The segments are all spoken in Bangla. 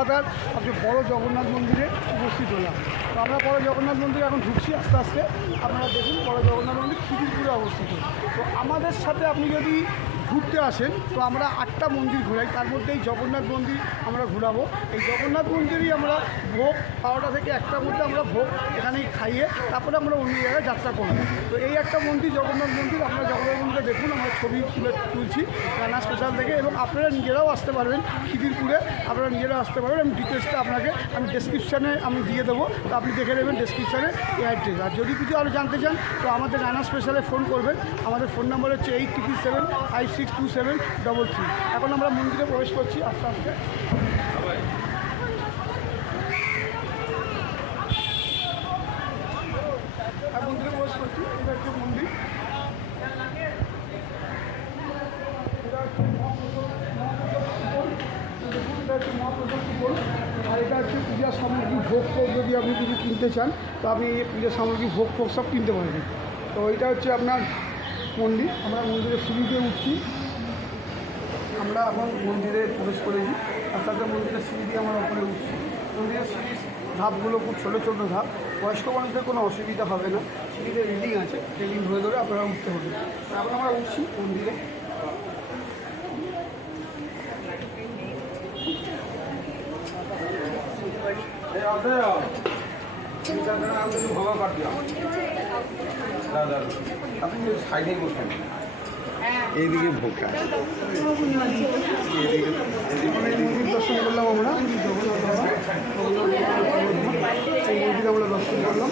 কলকাতার সবচেয়ে বড় জগন্নাথ মন্দিরে উপস্থিত হলাম। তো আমরা বড় জগন্নাথ মন্দিরে এখন ঢুকছি আস্তে আস্তে। আপনারা দেখুন বড় জগন্নাথ মন্দির খিদিরপুরে অবস্থিত। তো আমাদের সাথে আপনি যদি ঘুরতে আসেন, তো আমরা আটটা মন্দির ঘোরাই। তার মধ্যে এই জগন্নাথ মন্দির আমরা ঘোরাবো। এই জগন্নাথ মন্দিরই আমরা ভোগ বারোটা থেকে একটার মধ্যে আমরা ভোগ এখানেই খাইয়ে তারপরে আমরা অন্য জায়গায় যাত্রা করব। তো এই একটা মন্দির, জগন্নাথ মন্দির, আমরা জগন্নাথ মন্দিরে দেখুন, আমরা ছবি তুলে তুলছি রানা স্পেশাল থেকে এবং আপনারা নিজেরাও আসতে পারবেন খিদিরপুরে। আপনারা নিজেরাও আসতে পারবেন। আমি ডিটেলসটা আপনাকে আমি ডেসক্রিপশানে আমি দিয়ে দেবো। তো আপনি দেখে নেবেন ডেসক্রিপশানে এই অ্যাড্রেস আর যদি কিছু আরও জানতে চান, তো আমাদের রানা স্পেশালে ফোন করবেন। আমাদের ফোন নাম্বার হচ্ছে eight triple seven five six two seven double three এখন আমরা মন্দিরে প্রবেশ করছি আস্তে আস্তে। মন্দিরে প্রবেশ করছি, এটা হচ্ছে মন্দির। আর এটা হচ্ছে পূজার সামগ্রী ভোগ ফোগ যদি আপনি কিছু কিনতে চান, তো আপনি পূজা সামগ্রী ভোগ ফোগ সব কিনতে পারবেন। তো এটা হচ্ছে আপনার মন্দির। আমরা মন্দিরের সিঁড়িতে উঠছি। আমরা এখন মন্দিরে প্রবেশ করেছি। আর সাথে মন্দিরের সিঁড়ি দিয়ে আমরা ওপরে উঠছি। মন্দিরের সিঁড়ির ধাপগুলো খুব ছোটো ছোটো ধাপ। বয়স্ক মানুষদের কোনো অসুবিধা হবে না। সিঁড়িতে রিলিং আছে। রিলিং ধরে ধরে আপনারা উঠতে হবে। এখন আমরা উঠছি মন্দিরে। আপনি সাইডে বসেন এইদিকে অনেক মন্দির দর্শন করলাম আমরা মন্দির আমরা দর্শন করলাম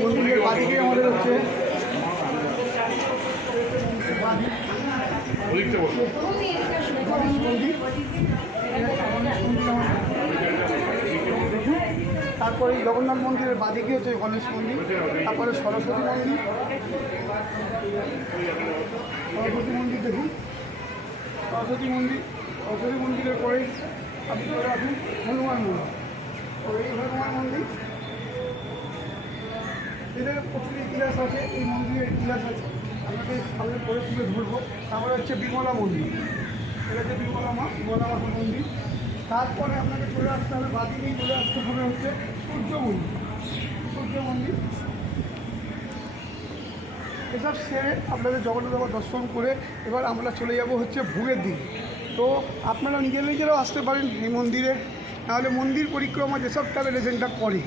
মন্দিরের বাদিকে আমাদের হচ্ছে মন্দির গণেশ মন্দির আমাদের। দেখুন। তারপরে জগন্নাথ মন্দিরের বাদিকে হচ্ছে গণেশ মন্দির, তারপরে সরস্বতী মন্দির। সরস্বতী মন্দির দেখুন। সরস্বতী মন্দির, সরস্বতী মন্দিরের পরেই আপনি চলে আসুন হনুমান মন্দির। তো এই হনুমান মন্দির, এদের প্রচুর ইতিহাস আছে, এই মন্দিরের ইতিহাস আছে। আপনাকে সামনে পরে তুলে ধরবো। তারপরে হচ্ছে বিমলা মন্দির। এটা হচ্ছে বিমলা মা, বিমলা মাতা মন্দির। তারপরে আপনাকে চলে আসতে হবে, বাদিকেই চলে আসতে হবে হচ্ছে সূর্য মন্দির এসব সেরে আপনাদের জগন্নাথ বাবা দর্শন করে এবার আমরা চলে যাব হচ্ছে ভোগের দিকে। তো আপনারা নিজের নিজেরাও আসতে পারেন এই মন্দিরে। নাহলে মন্দির পরিক্রমা যেসব ট্রাভেল এজেন্টটা করে,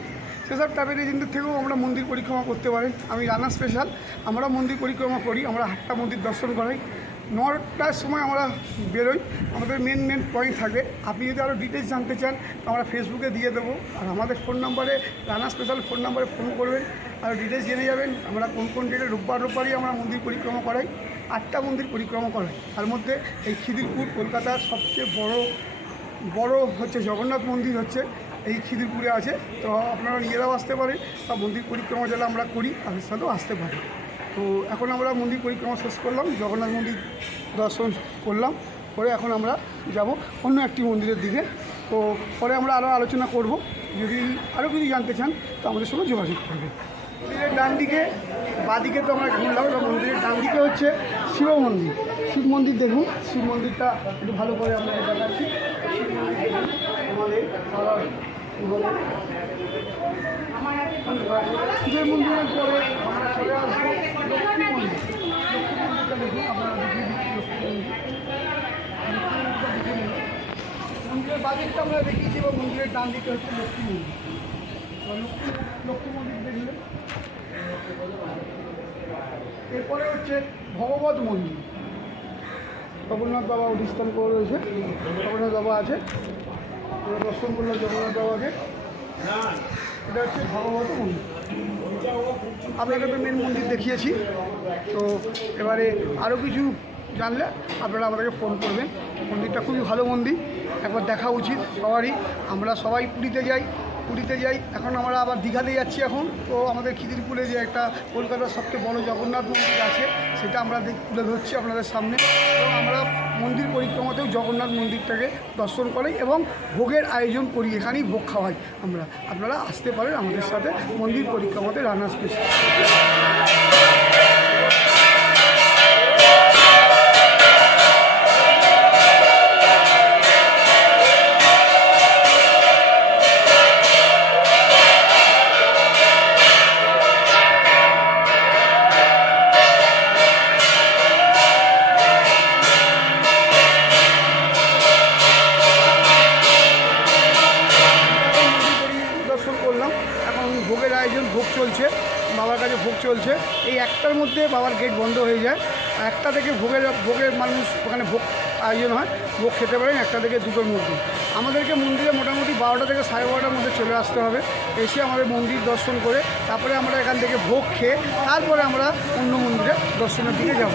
সেসব ট্রাভেল এজেন্টের থেকেও আমরা মন্দির পরিক্রমা করতে পারেন। আমি রানা স্পেশাল আমরা মন্দির পরিক্রমা করি, আমরা হাটটা মন্দির দর্শন করাই। নটার সময় আমরা বেরোই। আমাদের মেন মেন পয়েন্ট থাকে। আপনি যদি আরও ডিটেলস জানতে চান আমরা ফেসবুকে দিয়ে দেবো। আর আমাদের ফোন নাম্বারে রানা স্পেশাল ফোন নাম্বারে ফোন করবেন। আর ডিটেলস জেনে যাবেন, আমরা কোন কোন ডেটে রোববার, রোববারই আমরা মন্দির পরিক্রমা করাই। আটটা মন্দির পরিক্রমা করাই। তার মধ্যে এই খিদিরপুর, কলকাতার সবচেয়ে বড় বড় হচ্ছে জগন্নাথ মন্দির হচ্ছে, এই খিদিরপুরে আছে। তো আপনারা নিজেরাও আসতে পারেন। বা মন্দির পরিক্রমা যারা আমরা করি, তাদের সাথেও আসতে পারি তো এখন আমরা মন্দির পরিক্রমা শেষ করলাম, জগন্নাথ মন্দির দর্শন করলাম, পরে এখন আমরা যাব অন্য একটি মন্দিরের দিকে। তো পরে আমরা আরও আলোচনা করব, যদি আরও কিছু জানতে চান, তো আমাদের সঙ্গে যোগাযোগ করবেন মন্দিরের ডান দিকে বাদিকে তো আমরা ঘুরলাম, এবার মন্দিরের ডান দিকে হচ্ছে শিব মন্দির। শিব মন্দির দেখুন, শিব মন্দিরটা একটু ভালো করে আমরা দেখাচ্ছি। শিব মন্দির আমাদের। শিবের মন্দিরের পরে। মন্দিরের বাদিকটা আমরা দেখিয়েছি এবং মন্দিরের ডান দিকে হচ্ছে লক্ষ্মী মন্দির লক্ষ্মী মন্দির দেখলেন এরপরে হচ্ছে ভগবত মন্দির জগন্নাথ বাবা অধিষ্ঠান করে রয়েছে জগন্নাথ বাবা আছে আমরা দর্শন করলাম জগন্নাথ বাবাকে এটা হচ্ছে ভগবত মন্দির। আপনাকে তো মেন মন্দির দেখিয়েছি। তো এবারে আরও কিছু জানলে আপনারা আমাদেরকে ফোন করবেন। মন্দিরটা খুবই ভালো মন্দির। একবার দেখা উচিত সবারই। আমরা সবাই পুরীতে যাই। পুরীতে যাই। এখন আমরা আবার দীঘাতে যাচ্ছি এখন। তো আমাদের খিদিরপুরে যে একটা কলকাতার সবচেয়ে বড় জগন্নাথ মন্দির আছে, সেটা আমরা তুলে ধরছি আপনাদের সামনে। এবং আমরা মন্দির পরিক্রমাতেও জগন্নাথ মন্দিরটাকে দর্শন করে এবং ভোগের আয়োজন করি, এখানেই ভোগ খাওয়াই আমরা। আপনারা আসতে পারেন আমাদের সাথে মন্দির পরিক্রমাতে রান্না স্পেশাল বাবার কাছে ভোগ চলছে। এই একটার মধ্যে বাবার গেট বন্ধ হয়ে যায়। একটা থেকে ভোগের ভোগের মানুষ ওখানে ভোগ আয়োজন হয়। ভোগ খেতে পারেন একটা থেকে দুটোর মধ্যে। আমাদেরকে মন্দিরে মোটামুটি বারোটা থেকে সাড়ে বারোটার মধ্যে চলে আসতে হবে। এসে আমাদের মন্দির দর্শন করে, তারপরে আমরা এখান থেকে ভোগ খেয়ে, তারপরে আমরা অন্য মন্দিরে দর্শনের দিকে যাব।